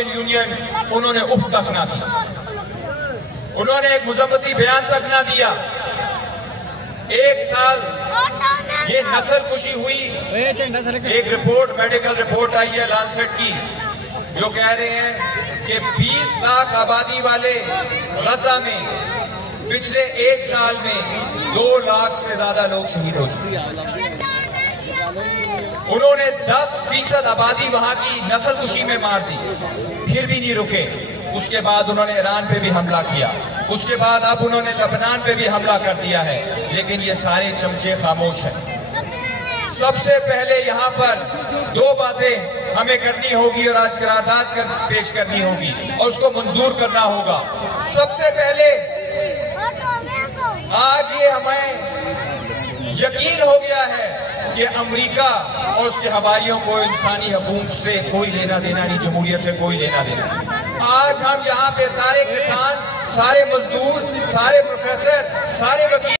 European union उन्होंने उफ तक ना की, उन्होंने एक मुज़म्मती बयान तक ना दिया। एक साल ये नस्ल खुशी हुई। एक रिपोर्ट, मेडिकल रिपोर्ट आई है लांसेट की, जो कह रहे हैं कि 20 लाख आबादी वाले गजा में पिछले एक साल में 2 लाख से ज्यादा लोग शहीद हो चुके हैं। उन्होंने 10% आबादी वहां की नस्ल खुशी में मार दी, फिर भी नहीं रुके। उसके बाद उन्होंने ईरान पे भी हमला किया, उसके बाद अब उन्होंने लेबनान पे भी हमला कर दिया है। लेकिन ये सारे चमचे खामोश हैं। सबसे पहले यहाँ पर 2 बातें हमें करनी होगी और आज करारदाद पेश करनी होगी और उसको मंजूर करना होगा। सबसे पहले आज ये हमें यकीन हो गया है कि अमेरिका और उसके हवारियों को इंसानी हकूक से कोई लेना देना नहीं, जमहूरियत से कोई लेना देना नहीं। आज हम यहाँ पे सारे किसान, सारे मजदूर, सारे प्रोफेसर, सारे वकील